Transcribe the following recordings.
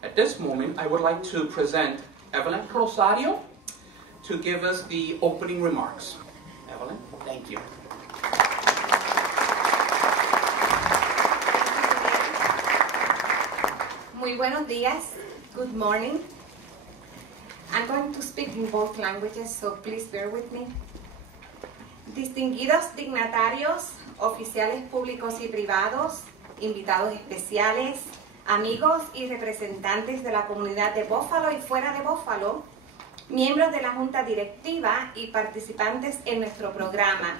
At this moment, I would like to present Evelyn Rosario to give us the opening remarks. Evelyn, thank you. Muy buenos días. Good morning. I'm going to speak in both languages, so please bear with me. Distinguidos dignatarios, oficiales públicos y privados, invitados especiales, amigos y representantes de la comunidad de Buffalo y fuera de Buffalo, miembros de la Junta Directiva y participantes en nuestro programa.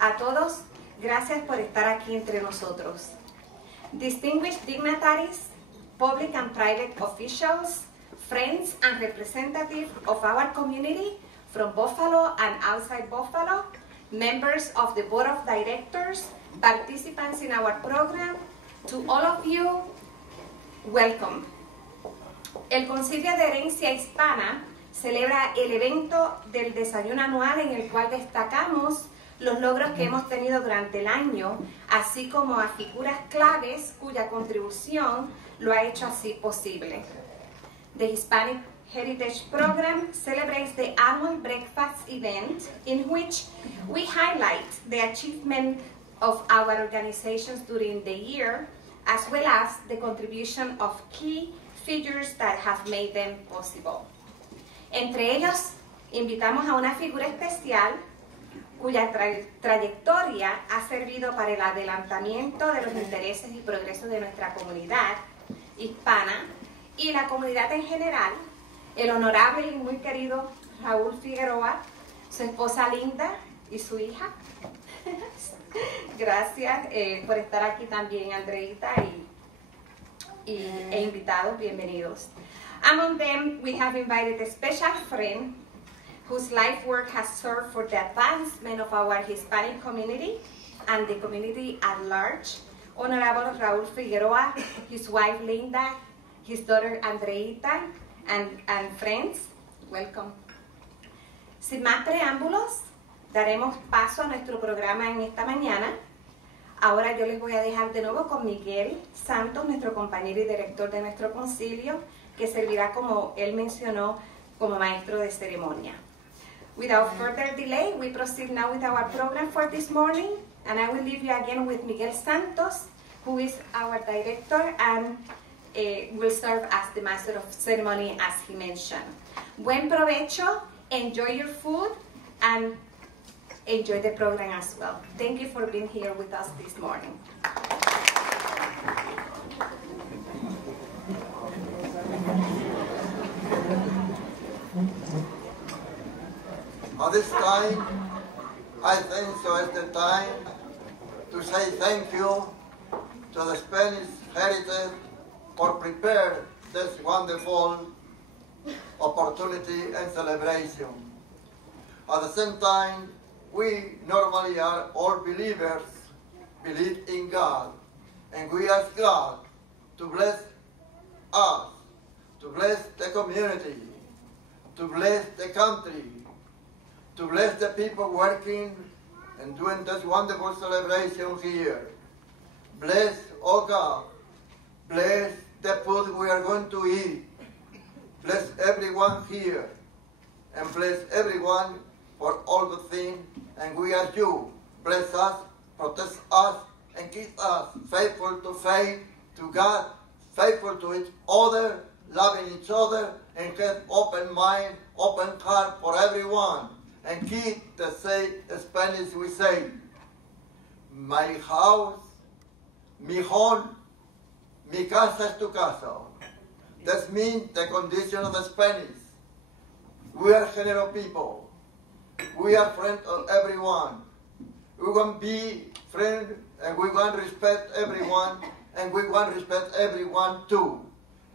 A todos, gracias por estar aquí entre nosotros. Distinguished dignitaries, public and private officials, friends and representatives of our community from Buffalo and outside Buffalo, members of the Board of Directors, participants in our program, to all of you, welcome. El Concilio de Herencia Hispana celebra el evento del desayuno anual en el cual destacamos los logros que hemos tenido durante el año, así como a figuras claves cuya contribución lo ha hecho así posible. The Hispanic Heritage Program celebrates the annual breakfast event in which we highlight the achievement of our organizations during the year, as well as the contribution of key figures that have made them possible. Entre ellos, invitamos a una figura especial cuya trayectoria ha servido para el adelantamiento de los intereses y progresos de nuestra comunidad hispana y la comunidad en general, el honorable y muy querido Raúl Figueroa, su esposa Linda y su hija. Gracias por estar aquí también, Andreita, e invitados, bienvenidos. Among them, we have invited a special friend whose life work has served for the advancement of our Hispanic community and the community at large. Honorable Raúl Figueroa, his wife Linda, his daughter Andreita, and friends, welcome. Sin más preámbulos, daremos paso a nuestro programa en esta mañana. Ahora yo les voy a dejar de nuevo con Miguel Santos, nuestro compañero y director de nuestro concilio, que servirá, como él mencionó, como maestro de ceremonia. Without further delay, we proceed now with our program for this morning, and I will leave you again with Miguel Santos, who is our director and will serve as the master of ceremony, as he mentioned. Buen provecho, enjoy your food, and enjoy the program as well. Thank you for being here with us this morning. At this time, I think so is the time to say thank you to the Spanish Heritage for preparing this wonderful opportunity and celebration. At the same time, we normally are all believers, believe in God, and we ask God to bless us, to bless the community, to bless the country, to bless the people working and doing this wonderful celebration here. Bless, oh God, bless the food we are going to eat. Bless everyone here, and bless everyone for all the things. And we ask you, bless us, protect us, and keep us faithful to faith, to God, faithful to each other, loving each other, and have open mind, open heart for everyone. And keep the Spanish we say, my house, mi home, mi casa es tu casa. That means the condition of the Spanish. We are general people. We are friends of everyone. We want to be friends, and we want to respect everyone, and we want to respect everyone too.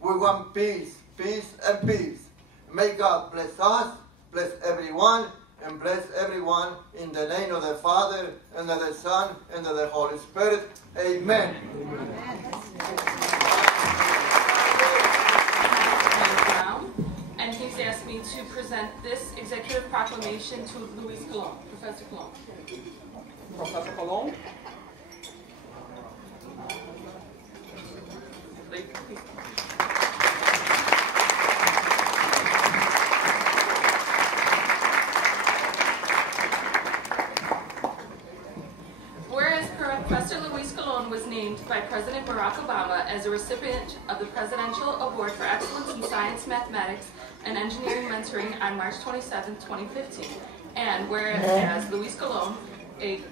We want peace, peace, and peace. May God bless us, bless everyone, and bless everyone in the name of the Father, and of the Son, and of the Holy Spirit. Amen. And he's asked me to present this executive proclamation to Luis Colon, Professor Colon. Professor Colon. by President Barack Obama as a recipient of the Presidential Award for Excellence in Science, Mathematics, and Engineering Mentoring on March 27, 2015. And whereas Luis Colon, a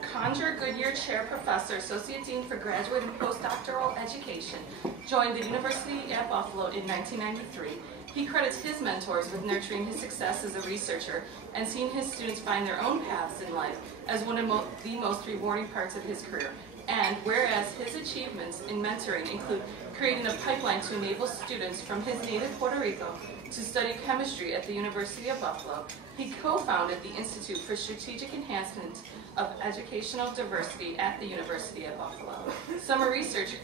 Conger Goodyear Chair Professor, Associate Dean for Graduate and Postdoctoral Education, joined the University at Buffalo in 1993. He credits his mentors with nurturing his success as a researcher and seeing his students find their own paths in life as one of the most rewarding parts of his career. And whereas his achievements in mentoring include creating a pipeline to enable students from his native Puerto Rico to study chemistry at the University of Buffalo, he co-founded the Institute for Strategic Enhancement of Educational Diversity at the University of Buffalo. Summer research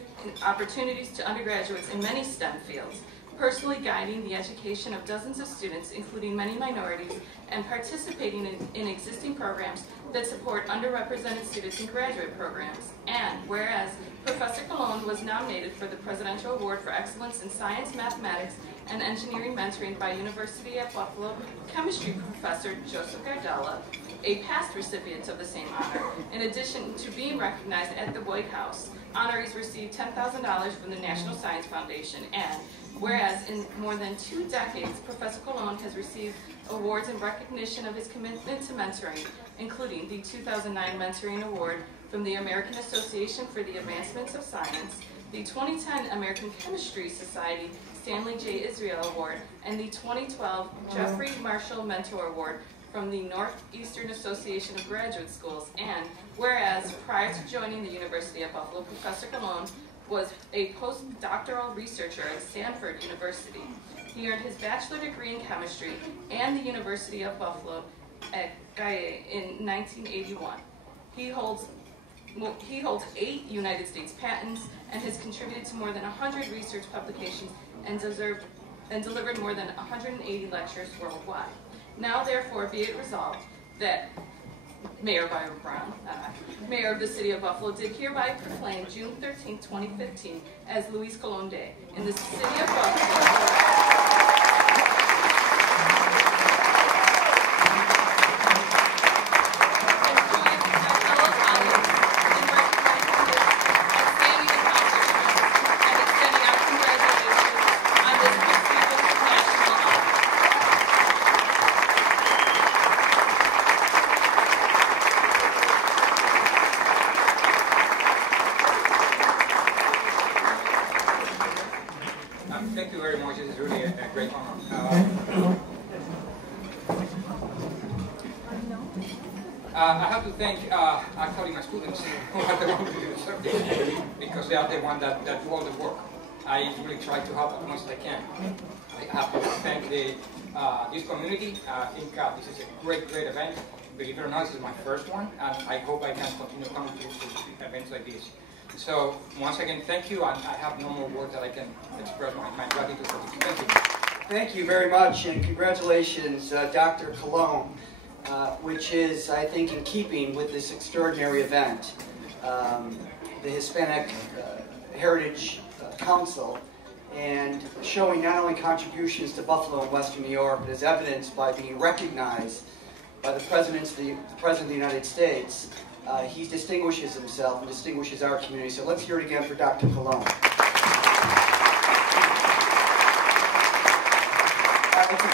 opportunities to undergraduates in many STEM fields, personally guiding the education of dozens of students, including many minorities, and participating in existing programs that support underrepresented students in graduate programs. And whereas Professor Colon was nominated for the Presidential Award for Excellence in Science, Mathematics, and Engineering Mentoring by University at Buffalo Chemistry Professor Joseph Gardella, a past recipient of the same honor. In addition to being recognized at the White House, honorees received $10,000 from the National Science Foundation. And whereas in more than 2 decades, Professor Colon has received awards in recognition of his commitment to mentoring, including the 2009 Mentoring Award from the American Association for the Advancement of Science, the 2010 American Chemistry Society Stanley J. Israel Award, and the 2012 Jeffrey Marshall Mentor Award from the Northeastern Association of Graduate Schools. And whereas prior to joining the University of Buffalo, Professor Colon was a postdoctoral researcher at Stanford University. He earned his bachelor degree in chemistry and the University of Buffalo at Gaye in 1981. He holds 8 United States patents and has contributed to more than 100 research publications and delivered more than 180 lectures worldwide. Now, therefore, be it resolved that Mayor Byron Brown, Mayor of the City of Buffalo, did hereby proclaim June 13, 2015 as Luis Colon Day in the City of Buffalo. Thank you very much. This is really a great honor. I have to thank actually my students who are the ones who do the survey, because they are the ones that do all the work. I really try to help as much as I can. I have to thank this community. I think this is a great event. Believe it or not, this is my first one, and I hope I can continue coming to events like this. So, once again, thank you, and I have no more words that I can express my gratitude for this. Thank you. Thank you very much, and congratulations, Dr. Colon, which is, I think, in keeping with this extraordinary event. The Hispanic Heritage Council, and showing not only contributions to Buffalo and Western New York, but as evidenced by being recognized by the President of the United States. He distinguishes himself and distinguishes our community. So let's hear it again for Dr. Colon. It's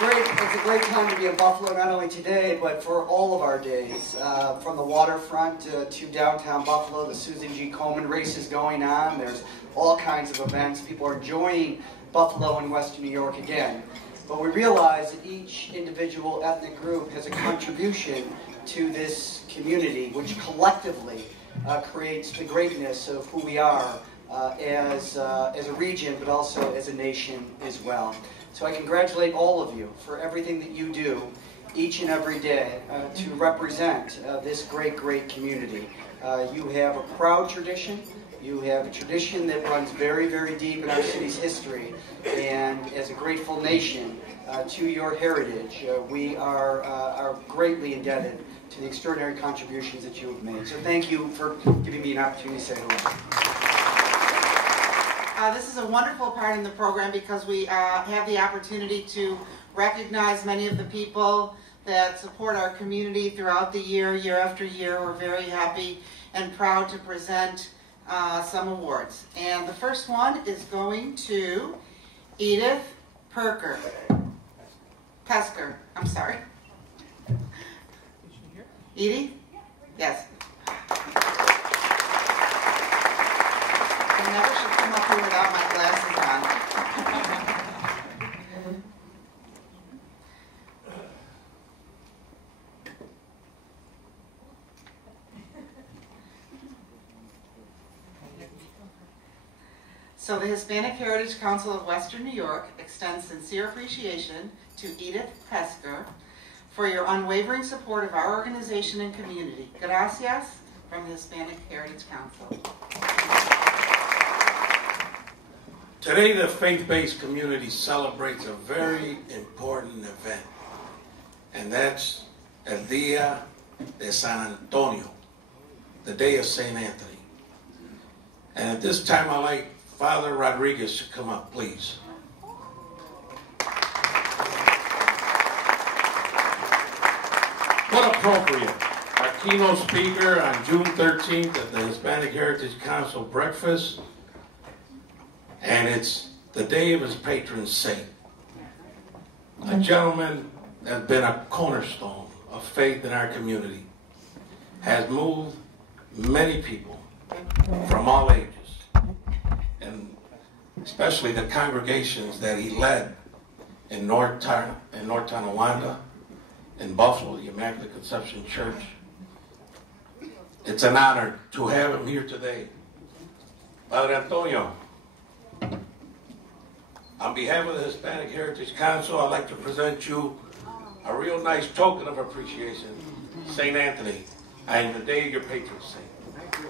a great time to be in Buffalo, not only today, but for all of our days. From the waterfront to downtown Buffalo, the Susan G. Komen race is going on. There's all kinds of events. People are enjoying Buffalo and Western New York again. But we realize that each individual ethnic group has a contribution to this community, which collectively creates the greatness of who we are as a region, but also as a nation as well. So I congratulate all of you for everything that you do each and every day to represent this great community. You have a proud tradition. You have a tradition that runs very deep in our city's history, and as a grateful nation to your heritage, we are greatly indebted to the extraordinary contributions that you have made. So thank you for giving me an opportunity to say hello. This is a wonderful part in the program because we have the opportunity to recognize many of the people that support our community throughout the year after year. We're very happy and proud to present some awards. And the first one is going to Edith Pesker, I'm sorry. Edie? Yes. I never should come up here without my glasses on. So the Hispanic Heritage Council of Western New York extends sincere appreciation to Edith Pesker for your unwavering support of our organization and community. Gracias from the Hispanic Heritage Council. Today, the faith-based community celebrates a very important event, and that's El Día de San Antonio, the Day of St. Anthony. And at this time, I'd like Father Rodriguez to come up, please. What appropriate. Our keynote speaker on June 13th at the Hispanic Heritage Council breakfast, and it's the day of his patron saint. A gentleman that's been a cornerstone of faith in our community, has moved many people from all ages, and especially the congregations that he led in North Tonawanda, in Buffalo, the Immaculate Conception Church. It's an honor to have him here today. Father Antonio, on behalf of the Hispanic Heritage Council, I'd like to present you a real nice token of appreciation, St. Anthony, and the day of your patron saint. Thank you.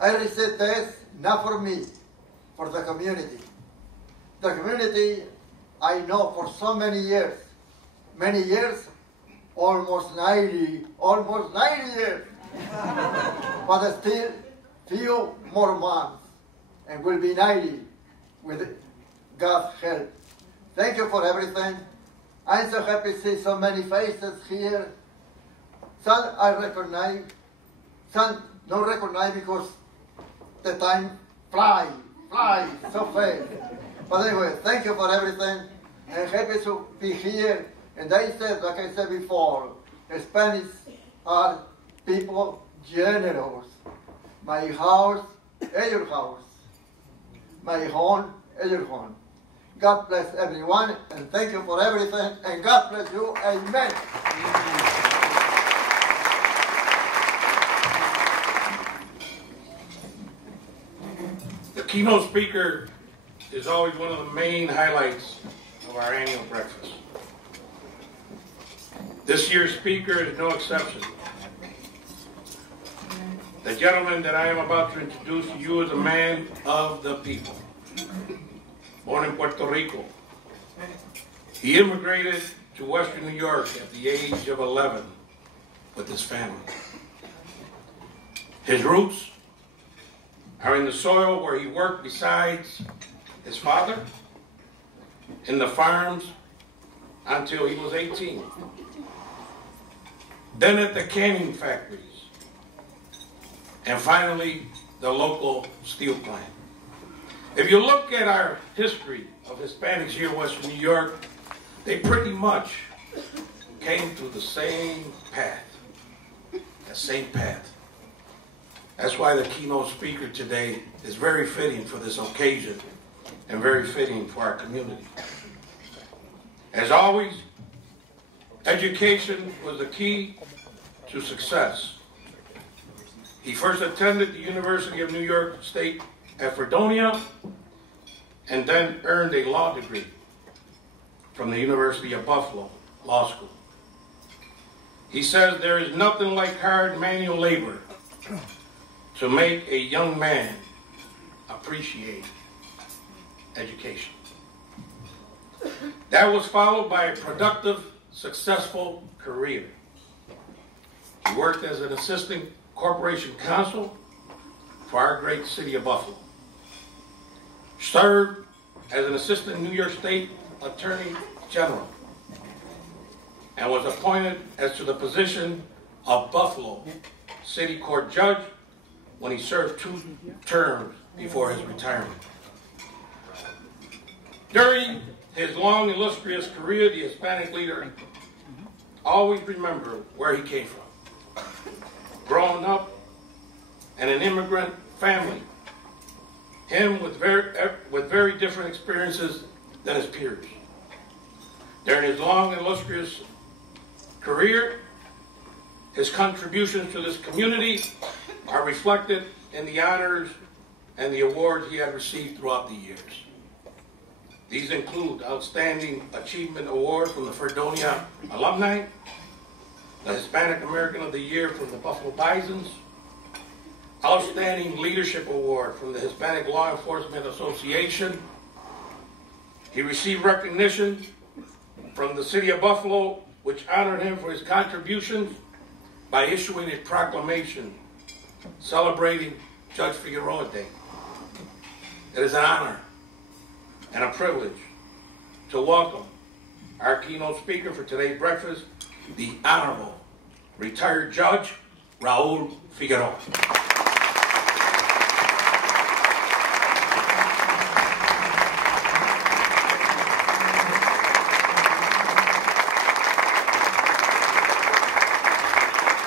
I received this not for me, for the community. The community I know for so many years, almost 90 years. But still few more months and will be 90 with God's help. Thank you for everything. I'm so happy to see so many faces here. Some I recognize, some don't recognize because the time flies so fast. But anyway, thank you for everything. I'm happy to be here. And I said, like I said before, Hispanics are people generous. My house, your house. My home, your home. God bless everyone, and thank you for everything, and God bless you. Amen. The keynote speaker is always one of the main highlights of our annual breakfast. This year's speaker is no exception. The gentleman that I am about to introduce to you is a man of the people. Born in Puerto Rico. He immigrated to Western New York at the age of 11 with his family. His roots are in the soil where he worked besides his father, in the farms until he was 18. Then at the canning factories, and finally the local steel plant. If you look at our history of Hispanics here in Western New York, they pretty much came through the same path. The same path. That's why the keynote speaker today is very fitting for this occasion and very fitting for our community. As always, education was the key to success. He first attended the University of New York State at Fredonia and then earned a law degree from the University of Buffalo Law School. He says there is nothing like hard manual labor to make a young man appreciate education. That was followed by a productive, successful career. He worked as an assistant corporation counsel for our great city of Buffalo. served as an assistant New York State Attorney General, and was appointed as to the position of Buffalo City Court Judge when he served 2 terms before his retirement. During his long, illustrious career, the Hispanic leader always remembered where he came from. Growing up in an immigrant family, him with very different experiences than his peers. During his long, illustrious career, his contributions to this community are reflected in the honors and the awards he had received throughout the years. These include Outstanding Achievement Award from the Fredonia Alumni, the Hispanic American of the Year from the Buffalo Bisons, Outstanding Leadership Award from the Hispanic Law Enforcement Association. He received recognition from the City of Buffalo, which honored him for his contributions by issuing a proclamation celebrating Judge Figueroa Day. It is an honor and a privilege to welcome our keynote speaker for today's breakfast, the Honorable Retired Judge Raul Figueroa.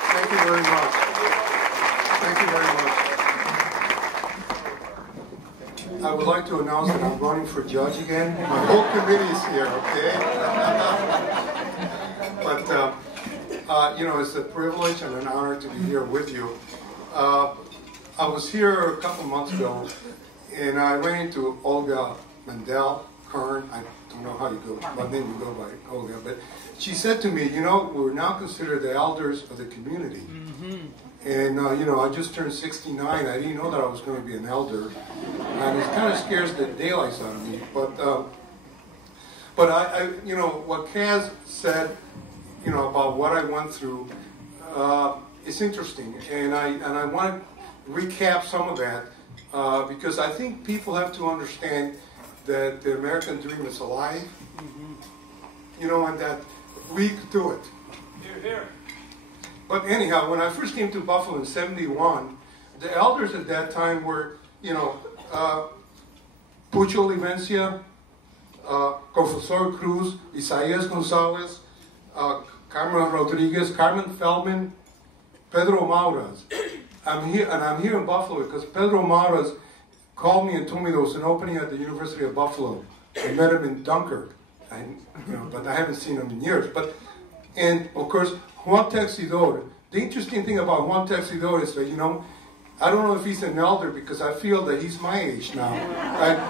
Thank you very much. Thank you very much. I would like to announce that I'm running for judge again. My whole committee is here, okay? But, you know, it's a privilege and an honor to be here with you. I was here a couple months ago, and I ran into Olga Mandel Kern. I don't know how you go, what name you go by, Olga, but she said to me, you know, we're now considered the elders of the community. And, you know, I just turned 69. I didn't know that I was going to be an elder. And it kind of scares the daylights out of me. But I you know, what Kaz said, you know, about what I went through, it's interesting. And I want to recap some of that because I think people have to understand that the American dream is alive, you know, and that we could do it. Hear, hear. But anyhow, when I first came to Buffalo in '71, the elders at that time were, you know, Pucho Livencia, Confessor Cruz, Isaías Gonzalez, Carmen Rodriguez, Carmen Feldman, Pedro Mauras. I'm here in Buffalo because Pedro Mauras called me and told me there was an opening at the University of Buffalo. I met him in Dunkirk, but I haven't seen him in years. And of course, Juan Texidor. The interesting thing about Juan Texidor is that, you know, I don't know if he's an elder because I feel that he's my age now.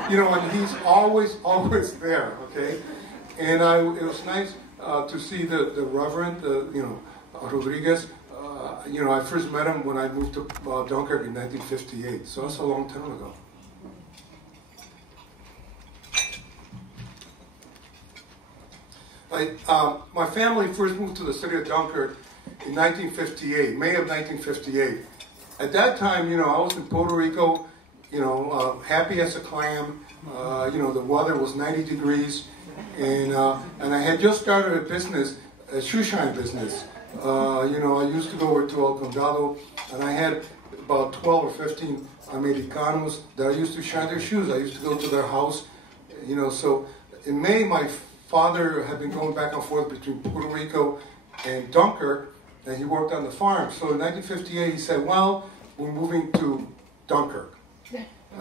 You know, and he's always there, okay? And it was nice to see the Reverend, you know, Rodriguez. You know, I first met him when I moved to Dunkirk in 1958, so that's a long time ago. My family first moved to the city of Dunkirk in 1958, May of 1958. At that time, you know, I was in Puerto Rico, you know, happy as a clam. You know, the weather was 90 degrees, and I had just started a business, a shoe shine business. You know, I used to go over to El Condado, and I had about 12 or 15 Americanos that I used to shine their shoes. I used to go to their house, you know. So in May, my father had been going back and forth between Puerto Rico and Dunkirk, and he worked on the farm. So in 1958, he said, well, we're moving to Dunkirk.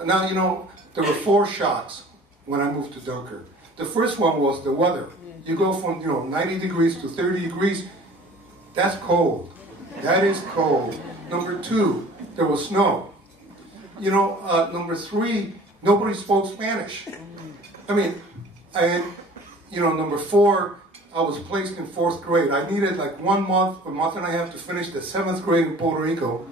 Now, you know, there were 4 shocks when I moved to Dunkirk. The first one was the weather. You go from, you know, 90 degrees to 30 degrees. That's cold. That is cold. Number 2, there was snow. You know, number 3, nobody spoke Spanish. I mean, and, you know, number 4, I was placed in 4th grade. I needed like 1 month, a month and a half to finish the 7th grade in Puerto Rico.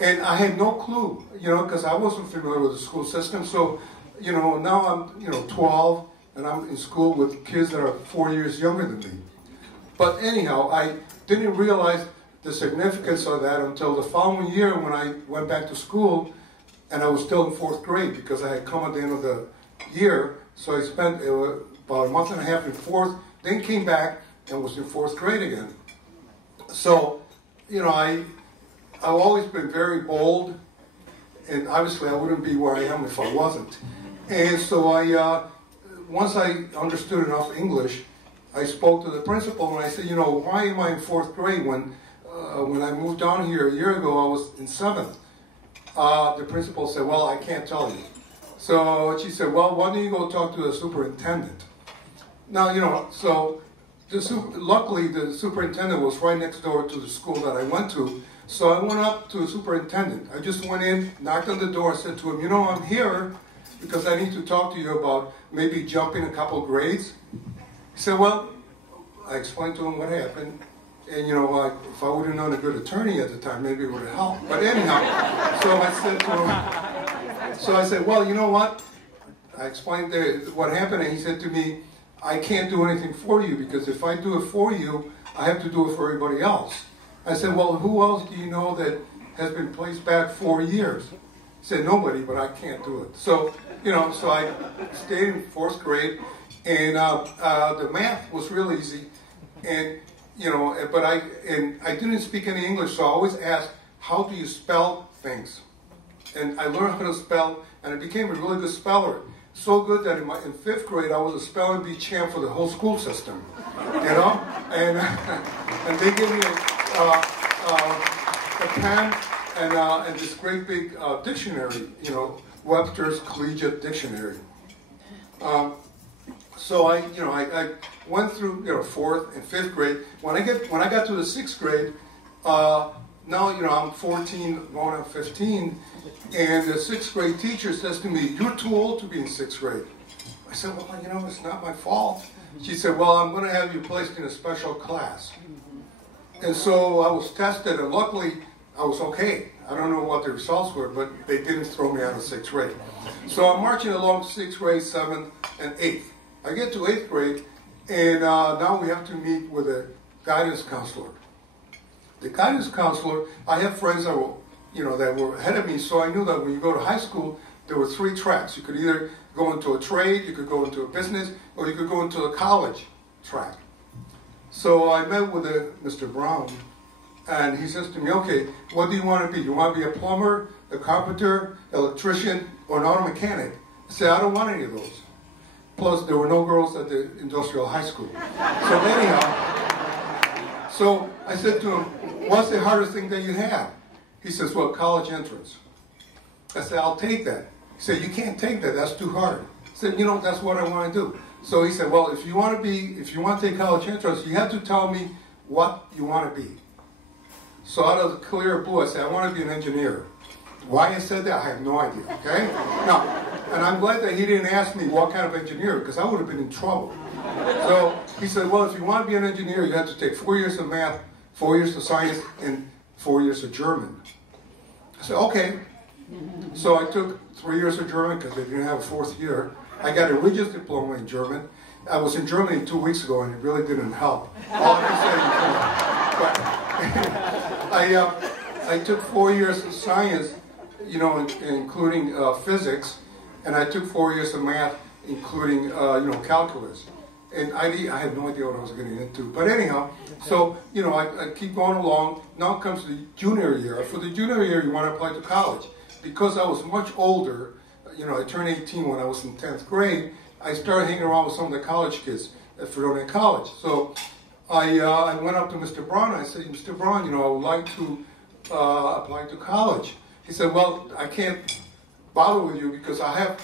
And I had no clue, you know, because I wasn't familiar with the school system. So, you know, now I'm, you know, 12, and I'm in school with kids that are 4 years younger than me. But anyhow, I didn't realize the significance of that until the following year when I went back to school, and I was still in 4th grade because I had come at the end of the year, so I spent about a month and a half in fourth, then came back and was in fourth grade again. So, you know, I've always been very bold, and obviously I wouldn't be where I am if I wasn't. And so once I understood enough English, I spoke to the principal and I said, you know, why am I in fourth grade when I moved down here a year ago, I was in seventh? The principal said, well, I can't tell you. So she said, well, why don't you go talk to the superintendent? Now, you know, so luckily the superintendent was right next door to the school that I went to. So I went up to the superintendent. I just went in, knocked on the door, and said to him, you know, I'm here because I need to talk to you about maybe jumping a couple grades. He said, well, I explained to him what happened. And, you know, if I would have known a good attorney at the time, maybe it would have helped. But anyhow, so I said to him, well, you know what? I explained what happened, and he said to me, I can't do anything for you because if I do it for you, I have to do it for everybody else. I said, well, who else do you know that has been placed back 4 years? He said, nobody, but I can't do it. So, you know, so I stayed in fourth grade, and the math was real easy, and you know, but I didn't speak any English, so I always asked, how do you spell things? And I learned how to spell, and I became a really good speller. So good that in fifth grade, I was a spelling bee champ for the whole school system, you know? And they gave me a pen and this great big dictionary, you know, Webster's Collegiate Dictionary. So I went through, you know, fourth and fifth grade. When I got to the sixth grade, now, you know, I'm 14, going on 15, and the sixth grade teacher says to me, you're too old to be in sixth grade. I said, well, you know, it's not my fault. She said, well, I'm going to have you placed in a special class. And so I was tested, and luckily I was okay. I don't know what the results were, but they didn't throw me out of sixth grade. So I'm marching along sixth grade, seventh, and eighth. I get to eighth grade, and now we have to meet with a guidance counselor. The guidance counselor, I have friends that were, you know, that were ahead of me, so I knew that when you go to high school, there were 3 tracks. You could either go into a trade, you could go into a business, or you could go into a college track. So I met with Mr. Brown, and he says to me, okay, what do you want to be? You want to be a plumber, a carpenter, electrician, or an auto mechanic? I said, I don't want any of those. Plus, there were no girls at the industrial high school. So anyhow, so I said to him, what's the hardest thing that you have? He says, well, college entrance. I said, I'll take that. He said, you can't take that, that's too hard. I said, you know, that's what I want to do. So he said, well, if you want to take college entrance, you have to tell me what you want to be. So out of the clear blue, I said, I want to be an engineer. Why I said that, I have no idea, okay? Now, and I'm glad that he didn't ask me what kind of engineer, because I would have been in trouble. So he said, well, if you want to be an engineer, you have to take 4 years of math, 4 years of science, and 4 years of German. I said, okay. So I took 3 years of German, because they didn't have a 4th year. I got a religious diploma in German. I was in Germany 2 weeks ago, and it really didn't help. All I can say, but I took 4 years of science, you know, including physics, and I took 4 years of math, including, you know, calculus. And I had no idea what I was getting into. But anyhow, so, you know, I keep going along. Now comes the junior year. For the junior year, you want to apply to college. Because I was much older, you know, I turned 18 when I was in 10th grade, I started hanging around with some of the college kids at Fredonia College. So I went up to Mr. Brown, and I said, Mr. Brown, you know, I would like to apply to college. He said, well, I can't bother with you because I have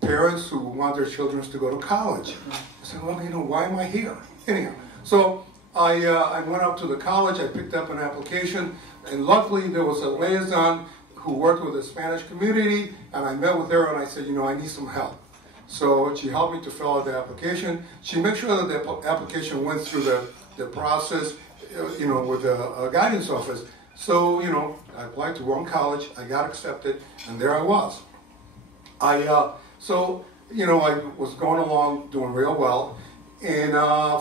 parents who want their children to go to college. I said, well, you know, why am I here? Anyhow, so I went up to the college, I picked up an application, and luckily there was a liaison who worked with the Spanish community, and I met with her and I said, you know, I need some help. So she helped me to fill out the application. She made sure that the application went through the process, you know, with the guidance office. So, you know, I applied to one college, I got accepted, and there I was. So, you know, I was going along doing real well, and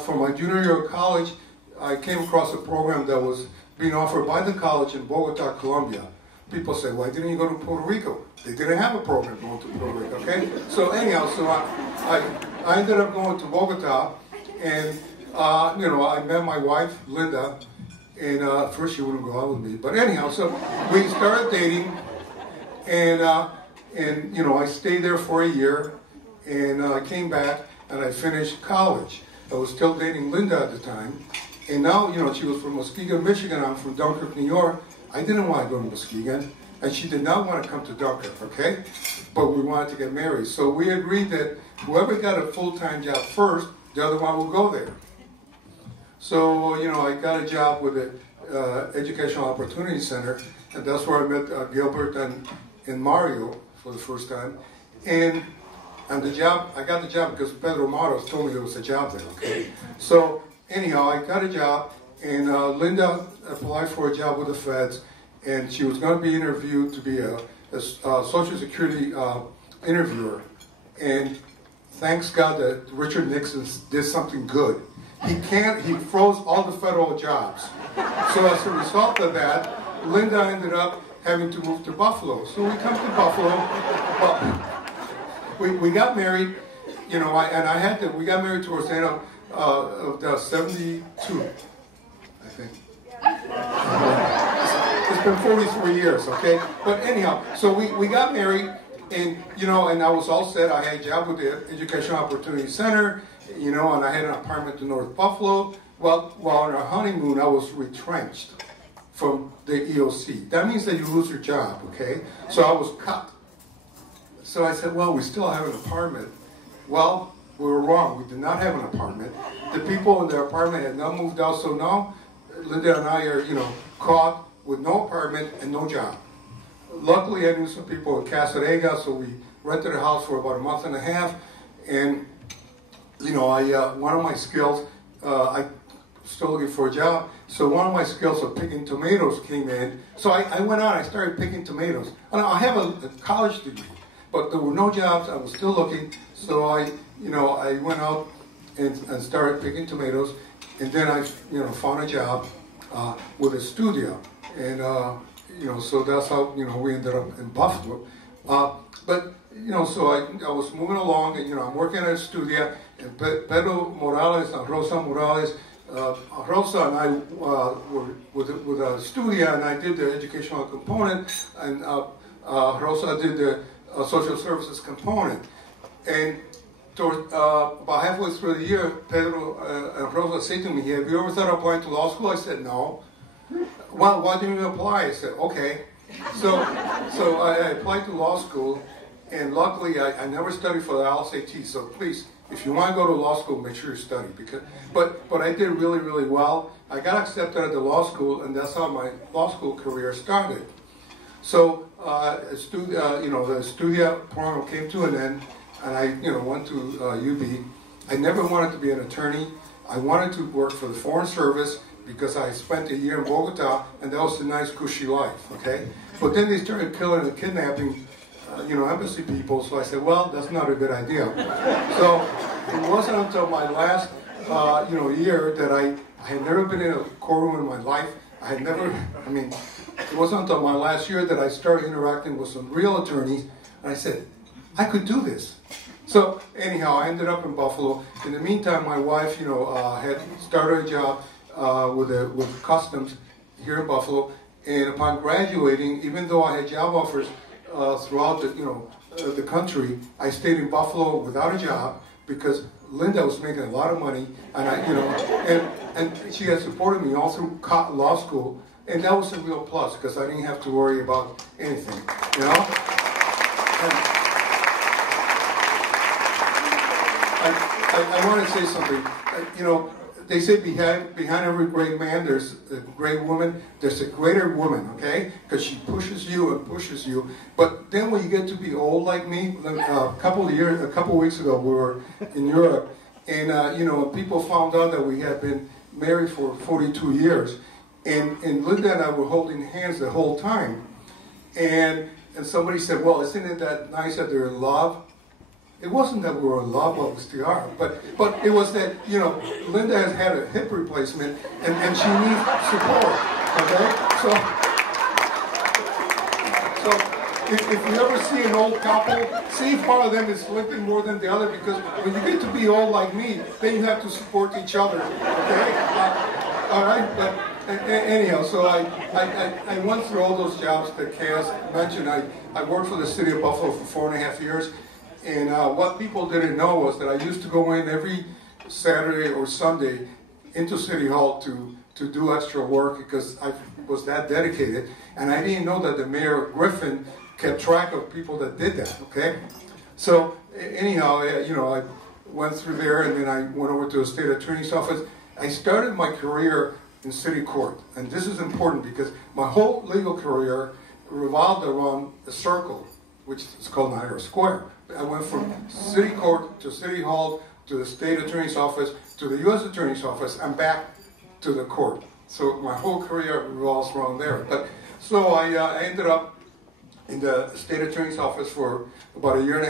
for my junior year of college, I came across a program that was being offered by the college in Bogota, Colombia, people say, why didn't you go to Puerto Rico? They didn't have a program going to Puerto Rico, okay? So anyhow, so I ended up going to Bogota, and I met my wife, Linda, and first she wouldn't go out with me, but anyhow, so we started dating, and I stayed there for a year, and I came back, and I finished college. I was still dating Linda at the time, and now, she was from Muskegon, Michigan, I'm from Dunkirk, New York. I didn't want to go to Muskegon, and she did not want to come to Dunkirk, okay? But we wanted to get married. So we agreed that whoever got a full-time job first, the other one would go there. So, I got a job with the Educational Opportunity Center, and that's where I met Gilbert and Mario for the first time. And the job, I got the job because Pedro Maros told me there was a job there, okay? So, anyhow, I got a job, and Linda applied for a job with the feds, and she was going to be interviewed to be a Social Security interviewer. And thanks God that Richard Nixon did something good. He froze all the federal jobs. So as a result of that, Linda ended up having to move to Buffalo. So we come to Buffalo. Well, we got married, we got married towards the end of 72, I think. It's been 43 years, okay? But anyhow, so we got married, and and I was all set. I had a job with the Educational Opportunity Center, and I had an apartment in North Buffalo. Well, on our honeymoon, I was retrenched from the EOC. That means that you lose your job, okay? So I was cut. So I said, well, we still have an apartment. Well, we were wrong. We did not have an apartment. The people in their apartment had not moved out, so now Linda and I are, caught with no apartment and no job. Luckily, I knew some people in Casadega, so we rented a house for about a month and a half. And, one of my skills, I'm still looking for a job, so one of my skills of picking tomatoes came in. So I went out, I started picking tomatoes. And I have a college degree, but there were no jobs, I was still looking, so I went out and started picking tomatoes, and then I, found a job with a studio, and so that's how we ended up in Buffalo. But so I was moving along, and I'm working at a studio, and Pedro Morales and Rosa Morales, Rosa and I were with a studio, and I did the educational component, and Rosa did the social services component. And about halfway through the year, Pedro and Rosa said to me, have you ever thought of applying to law school? I said, no. Well, why didn't you apply? I said, okay. So I applied to law school, and luckily I never studied for the LSAT, so please, if you want to go to law school, make sure you study. But I did really, really well. I got accepted at the law school, and that's how my law school career started. So the studio program came to an end, and I went to UB. I never wanted to be an attorney. I wanted to work for the Foreign Service because I spent a year in Bogota, and that was a nice, cushy life, okay? But then they started killing and kidnapping, embassy people, so I said, well, that's not a good idea. So it wasn't until my last, year that I had never been in a courtroom in my life. It wasn't until my last year that I started interacting with some real attorneys, and I said, I could do this. So anyhow, I ended up in Buffalo. In the meantime, my wife, had started a job with customs here in Buffalo, and upon graduating, even though I had job offers throughout the country, I stayed in Buffalo without a job because Linda was making a lot of money, and and she had supported me all through law school, and that was a real plus because I didn't have to worry about anything, I want to say something. They say behind every great man there's a great woman. There's a greater woman, okay? Because she pushes you and pushes you. But then when you get to be old like me, a couple of weeks ago we were in Europe, and people found out that we had been married for 42 years, and Linda and I were holding hands the whole time, and somebody said, well, isn't it that nice that they're in love? It wasn't that we were in love, well, we still are, but it was that, Linda has had a hip replacement, and she needs support, okay? So if you ever see an old couple, see if one of them is limping more than the other, because when you get to be old like me, then you have to support each other. Okay? All right? But anyhow, so I went through all those jobs that Cass mentioned. I worked for the city of Buffalo for 4.5 years. And what people didn't know was that I used to go in every Saturday or Sunday into City Hall to do extra work because I was that dedicated. And I didn't know that the Mayor Griffin kept track of people that did that, okay? So anyhow, I went through there and then I went over to the state attorney's office. I started my career in city court. And this is important because my whole legal career revolved around a circle, which is called Niagara Square. I went from city court to city hall to the state attorney's office to the U.S. attorney's office and back to the court. So my whole career revolves around there. But so I ended up in the state attorney's office for about 1.5 years.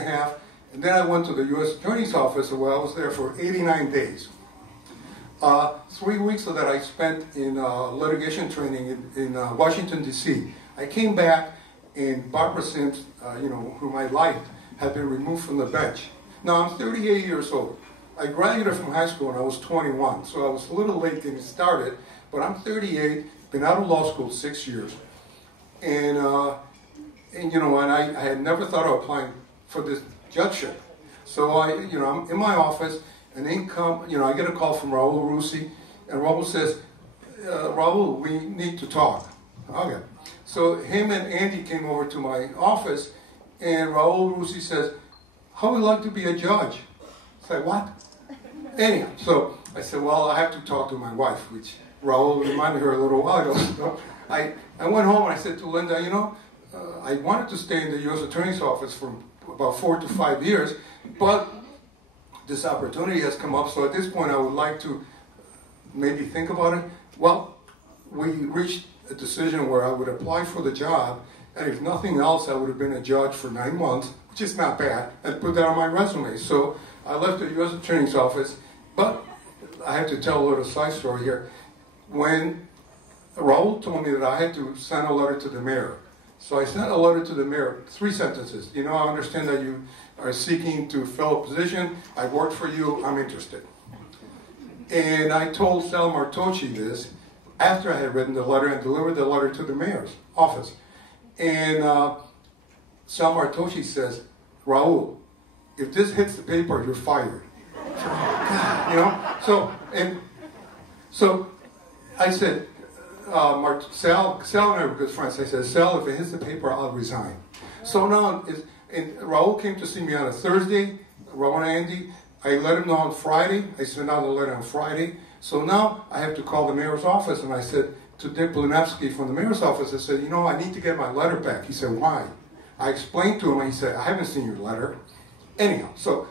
And then I went to the U.S. attorney's office where I was there for 89 days. 3 weeks of that I spent in litigation training in Washington, D.C. I came back and Barbara Sims, whom I liked, had been removed from the bench. Now I'm 38 years old. I graduated from high school when I was 21, so I was a little late getting started, but I'm 38, been out of law school 6 years. And I had never thought of applying for this judgeship. So I'm in my office, and I get a call from Raul Rusi, and Raul says, Raul, we need to talk. Okay. So him and Andy came over to my office, and Raul Rusi says, how would you like to be a judge? I said, what? Anyhow, so I said, well, I have to talk to my wife, which Raul reminded her a little while ago. So I went home and I said to Linda, I wanted to stay in the U.S. Attorney's Office for about 4 to 5 years, but this opportunity has come up, so at this point I would like to maybe think about it. Well, we reached a decision where I would apply for the job, and if nothing else, I would have been a judge for 9 months, which is not bad, and put that on my resume. So I left the U.S. Attorney's Office, but I have to tell a little side story here. When Raul told me that I had to send a letter to the mayor, so I sent a letter to the mayor, 3 sentences. I understand that you are seeking to fill a position. I worked for you. I'm interested. And I told Sal Martocci this after I had written the letter and delivered the letter to the mayor's office. And Sal Martocci says, Raul, if this hits the paper, you're fired. So I said, Sal and I were good friends. I said, Sal, if it hits the paper, I'll resign. So now, and Raul came to see me on a Thursday, Raul and Andy. I let him know on Friday. I sent out a letter on Friday. So now I have to call the mayor's office. And I said to Dick Blunevsky from the mayor's office, I said, I need to get my letter back. He said, why? I explained to him, and he said, I haven't seen your letter. Anyhow, so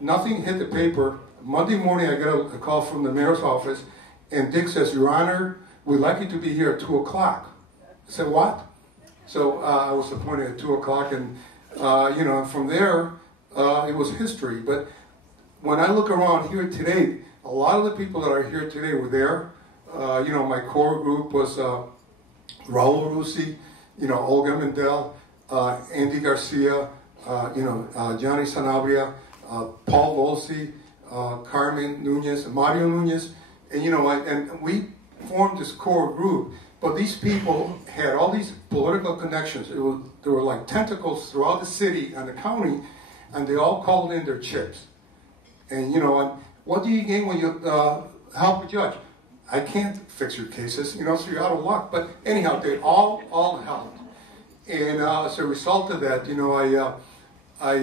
nothing hit the paper. Monday morning, I get a call from the mayor's office, and Dick says, Your Honor, we'd like you to be here at 2 o'clock. I said, what? So I was appointed at 2 o'clock, and from there, it was history. But when I look around here today, a lot of the people that are here today were there. My core group was Raul Rusi, Olga Mendel, Andy Garcia, Johnny Sanabria, Paul Volsi, Carmen Nunez, Mario Nunez, and we formed this core group. But these people had all these political connections. There were like tentacles throughout the city and the county, and they all called in their chips. And what do you gain when you help a judge? I can't fix your cases, so you're out of luck. But anyhow, they all helped. And as a result of that, I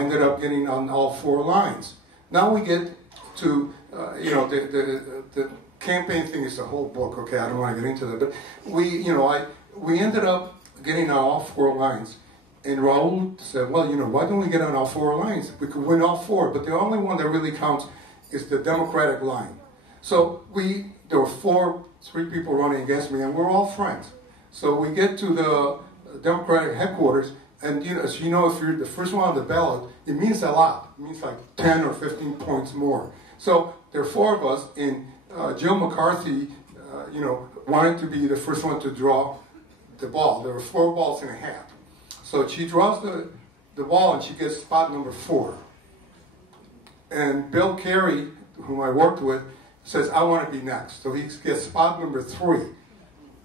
ended up getting on all 4 lines. Now we get to, the campaign thing is the whole book. Okay, I don't want to get into that, but we ended up getting on all 4 lines. And Raul said, well, why don't we get on all 4 lines? We could win all 4, but the only one that really counts is the Democratic line. So there were 3 people running against me, and we're all friends. So we get to the Democratic headquarters, and as you know, if you're the first one on the ballot, it means a lot. It means like 10 or 15 points more. So there are 4 of us, and Jill McCarthy, wanted to be the first one to draw the ball. There were 4 balls in a hat. So she draws the ball and she gets spot number 4. And Bill Carey, whom I worked with, says, I want to be next. So he gets spot number 3.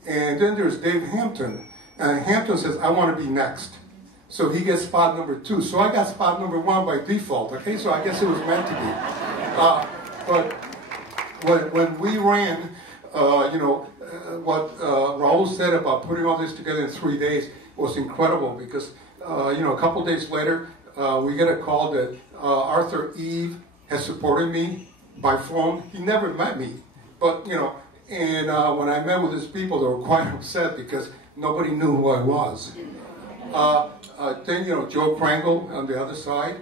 And then there's Dave Hampton, and Hampton says, I want to be next. So he gets spot number 2. So I got spot number 1 by default, okay? So I guess it was meant to be. But when we ran, what Raul said about putting all this together in 3 days was incredible because, a couple days later, we get a call that Arthur Eve has supported me by phone. He never met me, but, and when I met with his people, they were quite upset because nobody knew who I was. Then, Joe Prangle on the other side,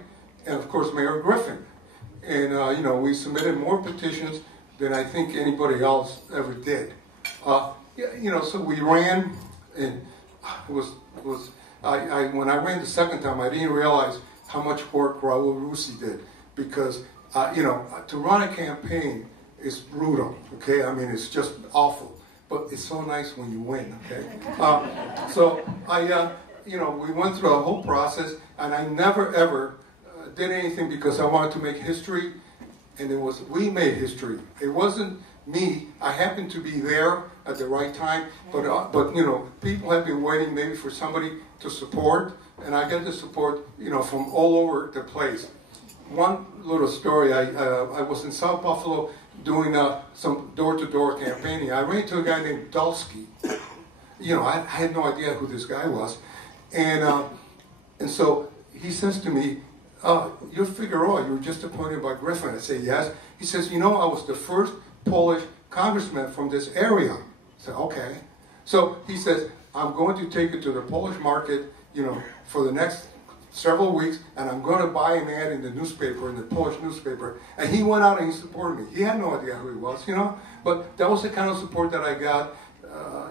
and of course, Mayor Griffin. And, we submitted more petitions than I think anybody else ever did. So we ran, and when I ran the second time, I didn't realize how much work Raul Rusi did because, to run a campaign is brutal, okay? I mean, it's just awful, but it's so nice when you win, okay? So we went through a whole process, and I never ever did anything because I wanted to make history, and we made history. It wasn't me. I happened to be there at the right time, but people have been waiting maybe for somebody to support, and I get the support, from all over the place. One little story, I was in South Buffalo doing some door-to-door campaigning. I ran into a guy named Dulski. I had no idea who this guy was. And so he says to me, you're Figueroa, you were just appointed by Griffin. I say, yes. He says, I was the first Polish congressman from this area. I said, okay. So he says, I'm going to take you to the Polish market, for the next several weeks, and I'm going to buy an ad in the newspaper, in the Polish newspaper. And he went out and he supported me. He had no idea who he was, but that was the kind of support that I got,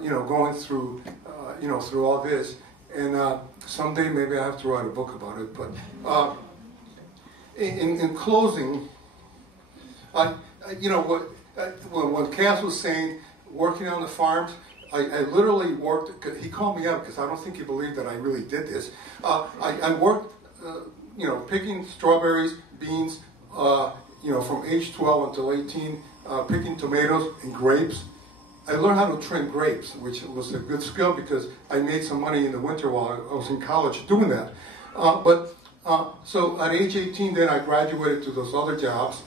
going through, through all this. And someday maybe I have to write a book about it. But in closing, when Cass was saying working on the farms, I literally worked. He called me up because I don't think he believed that I really did this. I worked, picking strawberries, beans, from age 12 until 18, picking tomatoes and grapes. I learned how to trim grapes, which was a good skill because I made some money in the winter while I was in college doing that. So at age 18, then I graduated to those other jobs.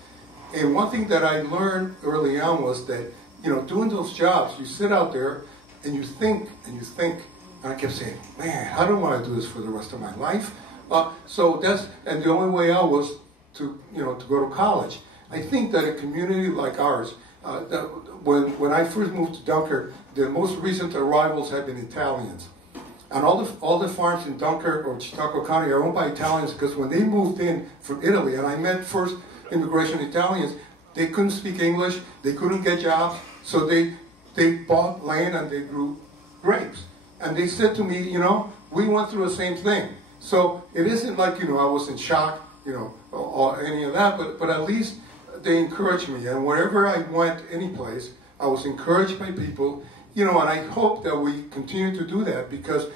And one thing that I learned early on was that, doing those jobs, you sit out there and you think, and I kept saying, man, how do I want to do this for the rest of my life? And the only way out was to go to college. I think that a community like ours, when I first moved to Dunkirk, the most recent arrivals have been Italians. And all the farms in Dunkirk or Chautauqua County are owned by Italians because when they moved in from Italy, and I met first immigration Italians, they couldn't speak English, they couldn't get jobs, so they bought land and they grew grapes. And they said to me, we went through the same thing. So it isn't like, I was in shock, or any of that, but at least they encouraged me. And wherever I went, any place, I was encouraged by people, and I hope that we continue to do that because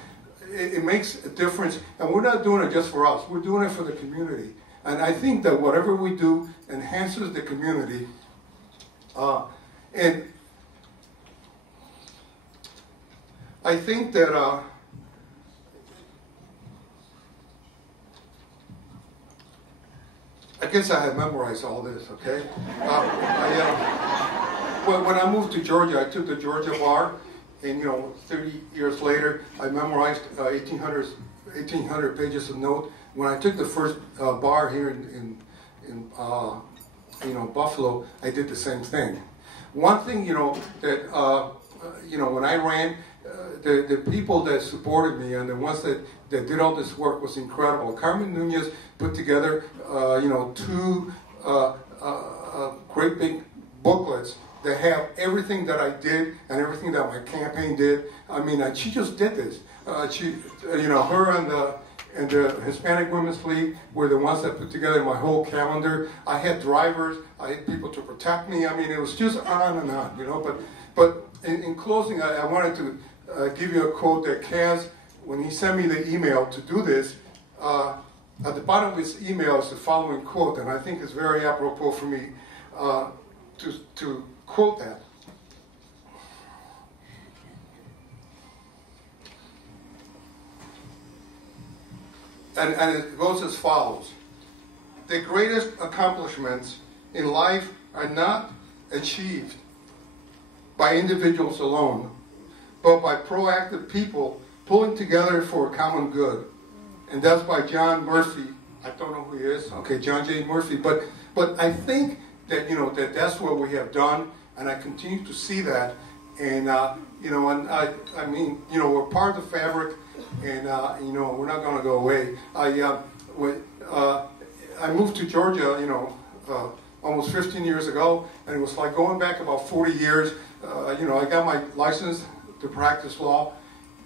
it makes a difference. And we're not doing it just for us, we're doing it for the community. And I think that whatever we do enhances the community. And I think that I guess I had memorized all this, okay? When I moved to Georgia, I took the Georgia bar, and 30 years later, I memorized 1,800 pages of note. When I took the first bar here in Buffalo, I did the same thing. One thing, that when I ran, the people that supported me and the ones that did all this work was incredible. Carmen Niños put together, 2 great big booklets that have everything that I did and everything that my campaign did. I mean, she just did this. Her and the Hispanic Women's League were the ones that put together my whole calendar. I had drivers, I had people to protect me. I mean, it was just on and on, But in closing, I wanted to give you a quote that Kaz, when he sent me the email to do this, at the bottom of his email is the following quote, and I think it's very apropos for me to quote that. And it goes as follows. The greatest accomplishments in life are not achieved by individuals alone, but by proactive people pulling together for a common good. And that's by John Murphy. I don't know who he is. Okay, John J. Murphy. But I think that, that's what we have done, and I continue to see that. And, and I mean, we're part of the fabric, and, we're not going to go away. I moved to Georgia, almost 15 years ago, and it was like going back about 40 years. I got my license to practice law,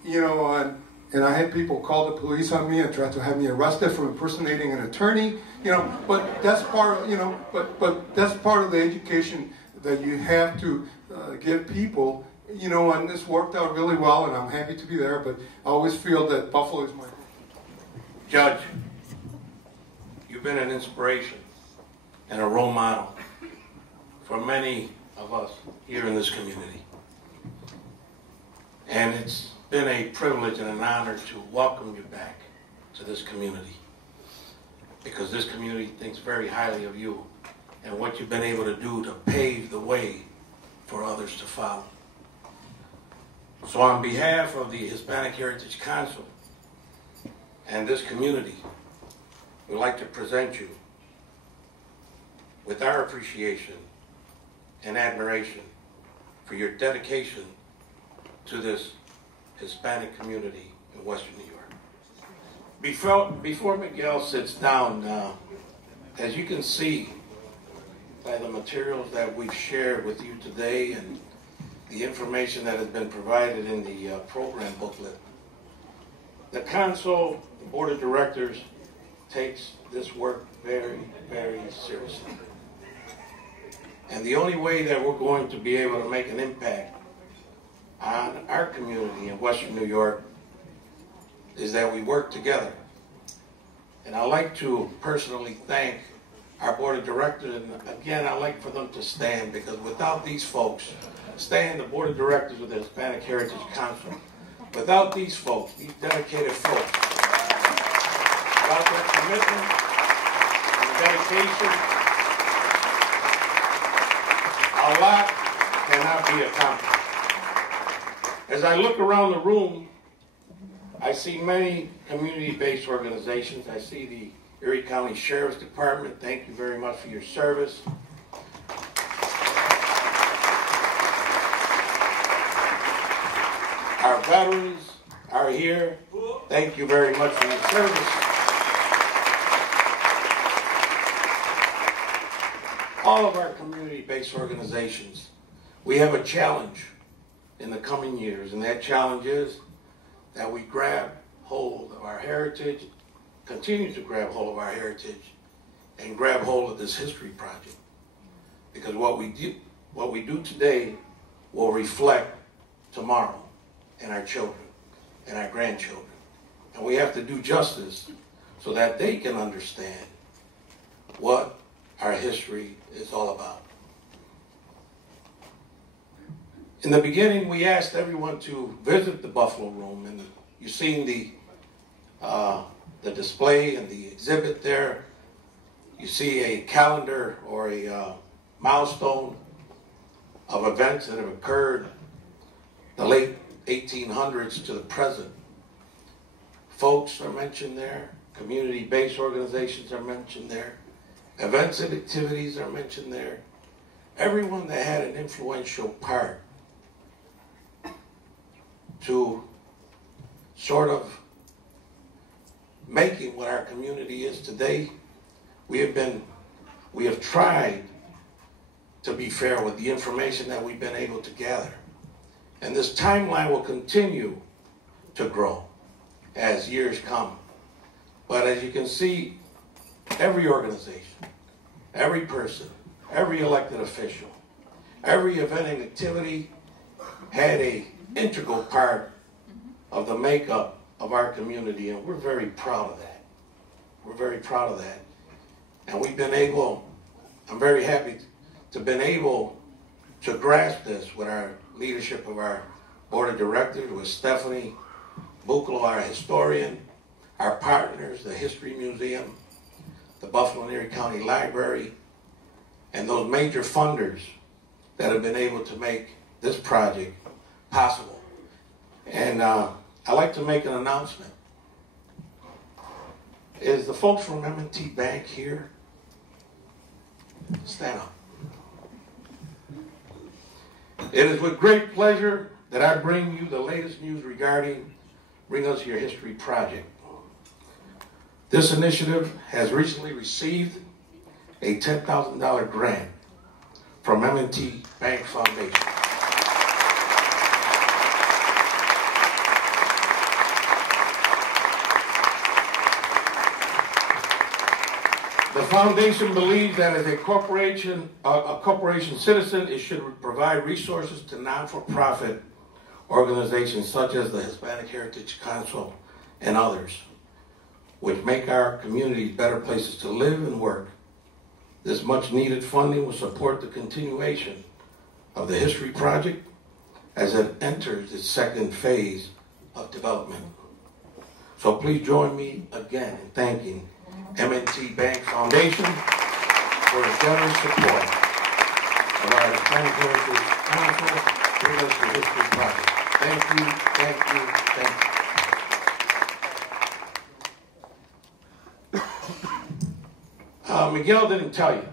and I had people call the police on me and try to have me arrested for impersonating an attorney, but that's part of, but that's part of the education that you have to give people, and this worked out really well, and I'm happy to be there, but I always feel that Buffalo is my home. Judge, you've been an inspiration and a role model for many of us here in this community. And it's been a privilege and an honor to welcome you back to this community, because this community thinks very highly of you and what you've been able to do to pave the way for others to follow. So on behalf of the Hispanic Heritage Council and this community, we'd like to present you with our appreciation and admiration for your dedication to this Hispanic community in Western New York. Before Miguel sits down, as you can see by the materials that we've shared with you today and the information that has been provided in the program booklet, the Council, the Board of Directors, takes this work very, very seriously. And the only way that we're going to be able to make an impact on our community in Western New York is that we work together. And I'd like to personally thank our Board of Directors, and again, I'd like for them to stand, because without these folks, stand the Board of Directors of the Hispanic Heritage Council, without these folks, these dedicated folks, without their commitment and dedication, a lot cannot be accomplished. As I look around the room, I see many community-based organizations. I see the Erie County Sheriff's Department. Thank you very much for your service. Our veterans are here. Thank you very much for your service. All of our community-based organizations, we have a challenge in the coming years, and that challenge is that we grab hold of our heritage, continue to grab hold of our heritage, and grab hold of this history project. Because what we do today will reflect tomorrow and our children and our grandchildren. And we have to do justice so that they can understand what our history is all about. In the beginning, we asked everyone to visit the Buffalo Room, and you've seen the display and the exhibit there. You see a calendar or a milestone of events that have occurred the late 1800s to the present. Folks are mentioned there. Community-based organizations are mentioned there. Events and activities are mentioned there. Everyone that had an influential part to sort of making what our community is today. We have tried to be fair with the information that we've been able to gather. And this timeline will continue to grow as years come. But as you can see, every organization, every person, every elected official, every event and activity had an integral part of the makeup of our community, and we're very proud of that. We're very proud of that. And we've been able, I'm very happy to have been able to grasp this with our leadership of our board of directors, with Stephanie Buclo, our historian, our partners, the History Museum, the Buffalo and Erie County Library, and those major funders that have been able to make this project possible. And I'd like to make an announcement. Is the folks from M&T Bank here? Stand up. It is with great pleasure that I bring you the latest news regarding Bring Us Your History project. This initiative has recently received a $10,000 grant from M&T Bank Foundation. The foundation believes that as a corporation citizen, it should provide resources to non-for-profit organizations such as the Hispanic Heritage Council and others, which make our communities better places to live and work. This much-needed funding will support the continuation of the History Project as it enters its second phase of development. So please join me again in thanking M&T Bank Foundation for its generous support of our Hispanic Heritage Council Bring Us Your History project. Thank you, thank you, thank you. Miguel didn't tell you,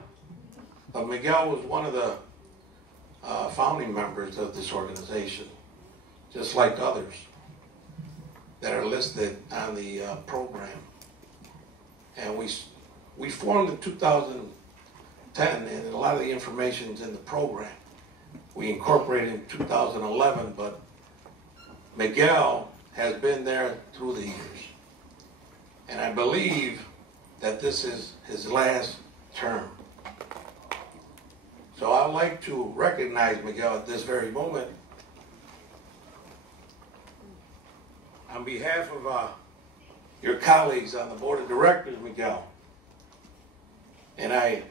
but Miguel was one of the founding members of this organization, just like others that are listed on the program. And we formed in 2010, and a lot of the information is in the program. We incorporated in 2011, but Miguel has been there through the years. And I believe that this is his last term. So I'd like to recognize Miguel at this very moment. On behalf of your colleagues on the board of directors, Miguel, and I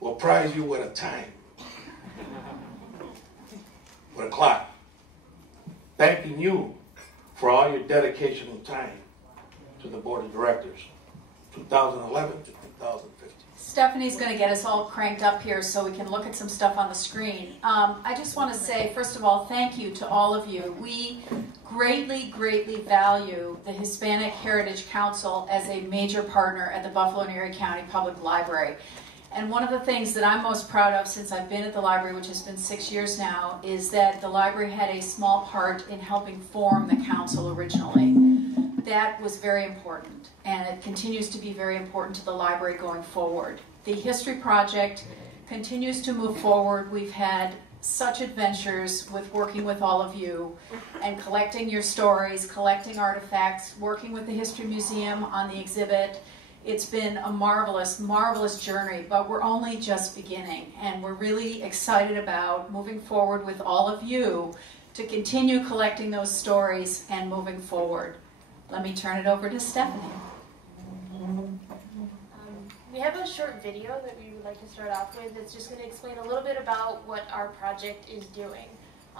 will prize you with a time, with a clock, thanking you for all your dedication and time to the board of directors, 2011 to 2015. Stephanie's going to get us all cranked up here so we can look at some stuff on the screen. I just want to say, first of all, thank you to all of you. We greatly, greatly value the Hispanic Heritage Council as a major partner at the Buffalo and Erie County Public Library. And one of the things that I'm most proud of since I've been at the library, which has been 6 years now, is that the library had a small part in helping form the council originally. That was very important, and it continues to be very important to the library going forward. The History Project continues to move forward. We've had such adventures with working with all of you and collecting your stories, collecting artifacts, working with the History Museum on the exhibit. It's been a marvelous, marvelous journey, but we're only just beginning, and we're really excited about moving forward with all of you to continue collecting those stories and moving forward. Let me turn it over to Stephanie. We have a short video that we would like to start off with that's just going to explain a little bit about what our project is doing.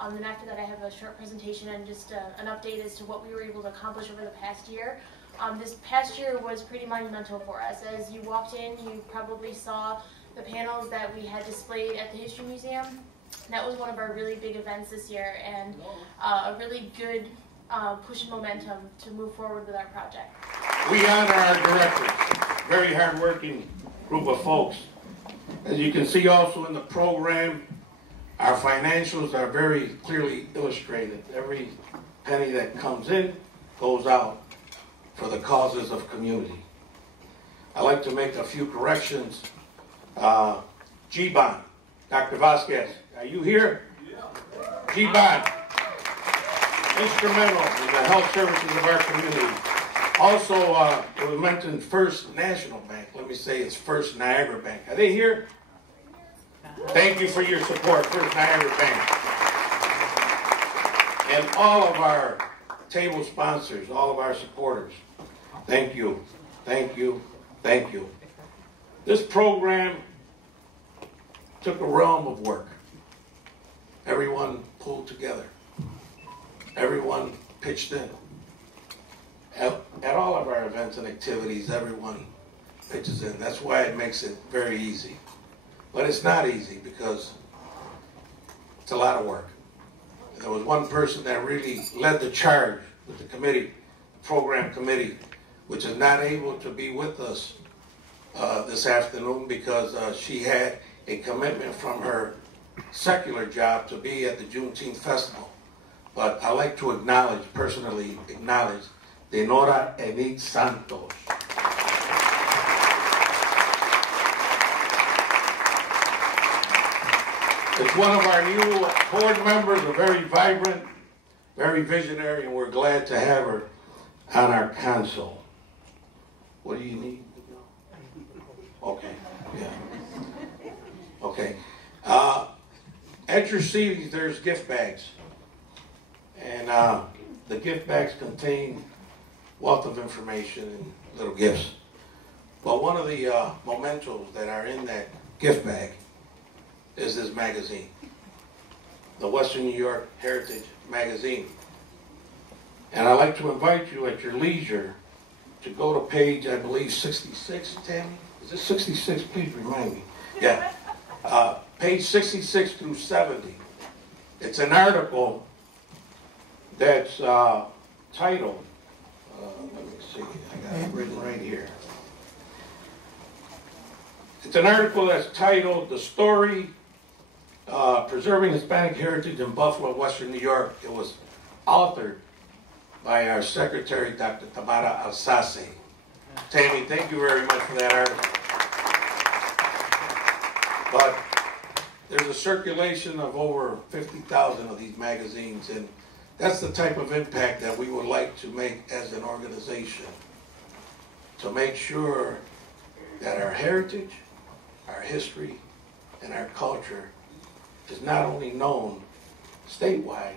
And after that I have a short presentation and just an update as to what we were able to accomplish over the past year. This past year was pretty monumental for us. As you walked in, you probably saw the panels that we had displayed at the History Museum. That was one of our really big events this year, and a really good push momentum to move forward with our project. We honor our directors, very hardworking group of folks. As you can see also in the program, our financials are very clearly illustrated. Every penny that comes in goes out for the causes of community. I'd like to make a few corrections. G-Bond, Dr. Vasquez, are you here? Yeah. G-Bond, instrumental in the health services of our community. Also, it was mentioned First National Bank. Let me say it's First Niagara Bank. Are they here? Thank you for your support, First Niagara Bank. And all of our table sponsors, all of our supporters, thank you, thank you, thank you. This program took a realm of work. Everyone pulled together. Everyone pitched in. At all of our events and activities, everyone pitches in. That's why it makes it very easy. But it's not easy because it's a lot of work. There was one person that really led the charge with the committee, the program committee, which is not able to be with us this afternoon because she had a commitment from her secular job to be at the Juneteenth Festival. But I like to personally acknowledge Denora Enid Santos. It's one of our new board members, a very vibrant, very visionary, and we're glad to have her on our council. What do you need? Okay, yeah. Okay. At your seats, there's gift bags. And the gift bags contain wealth of information and little gifts. But one of the mementos that are in that gift bag is this magazine, the Western New York Heritage Magazine. And I'd like to invite you at your leisure to go to page, I believe, 66, Tammy? Is it 66? Please remind me. Yeah. Page 66 through 70. It's an article that's titled, let me see, I got it written right here. It's an article that's titled The Story Preserving Hispanic Heritage in Buffalo, Western New York. It was authored by our secretary, Dr. Tamara Alsace. Tammy, thank you very much for that article. But there's a circulation of over 50,000 of these magazines, and that's the type of impact that we would like to make as an organization, to make sure that our heritage, our history, and our culture is not only known statewide,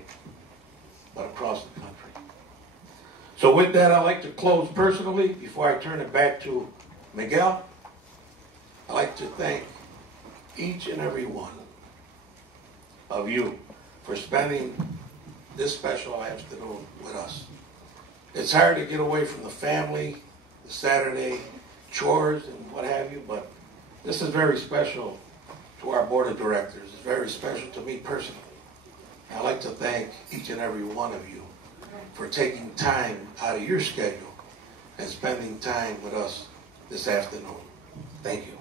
but across the country. So with that, I'd like to close personally before I turn it back to Miguel. I'd like to thank each and every one of you for spending this special afternoon with us. It's hard to get away from the family, the Saturday chores and what have you, but this is very special to our board of directors. It's very special to me personally. I'd like to thank each and every one of you for taking time out of your schedule and spending time with us this afternoon. Thank you.